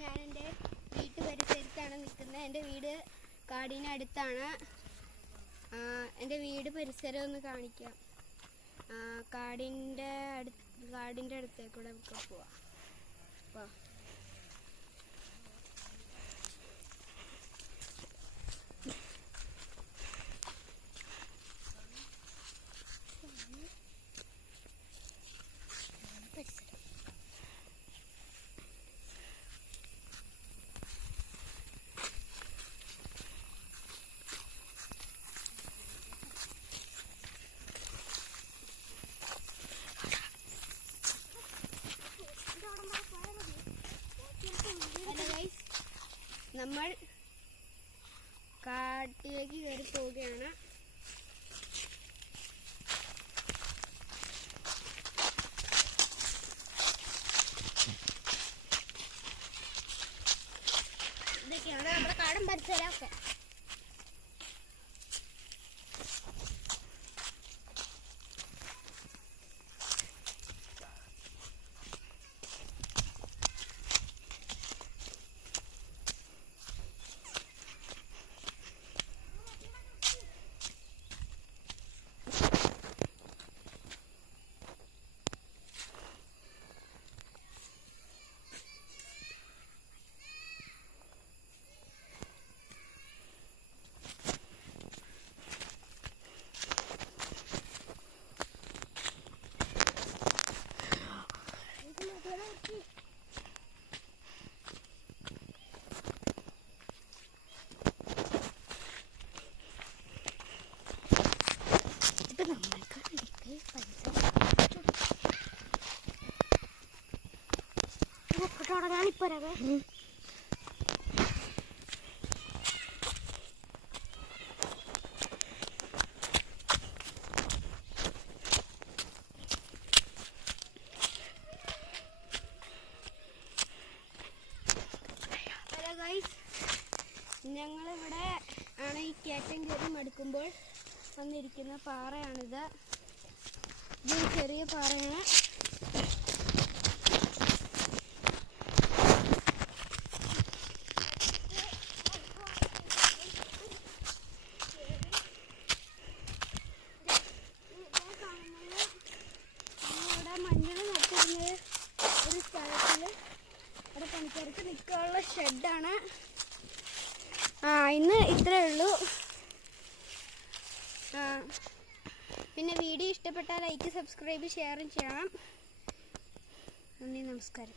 ഞാൻ എൻ്റെ വീട്ടു പരിസരത്താണ് നിൽക്കുന്നത്. എൻ്റെ വീട് കാടിനടുത്താണ്. എൻ്റെ വീട് പരിസരം ഒന്ന് കാണിക്കാം. കാടിൻ്റെ അടുത്തേക്കൂടെ നമുക്ക് പോവാം. നമ്മൾ കാട്ടിലേക്ക് കയറി പോവുകയാണ്. ഇതൊക്കെയാണ് നമ്മുടെ കാടും പരിസരമൊക്കെ. ഞാനിപ്പോരവേ ഞങ്ങളിവിടെ ആണ് ഈ കയറ്റം കയറി മടുക്കുമ്പോൾ വന്നിരിക്കുന്ന പാറയാണിത്. ഇത് ചെറിയ പാറയാണ്. ഇവിടെ മഞ്ഞൾ നട്ടിരുന്നത് ഒരു സ്ഥലത്തിൽ അവിടെ പണിക്കാർക്ക് നിൽക്കാനുള്ള ഷെഡാണ്. ഇന്ന് ഇത്രയേ ഉള്ളൂ. പിന്നെ വീഡിയോ ഇഷ്ടപ്പെട്ടാൽ ലൈക്ക്, സബ്സ്ക്രൈബ്, ഷെയറും ചെയ്യണം. നന്ദി, നമസ്കാരം.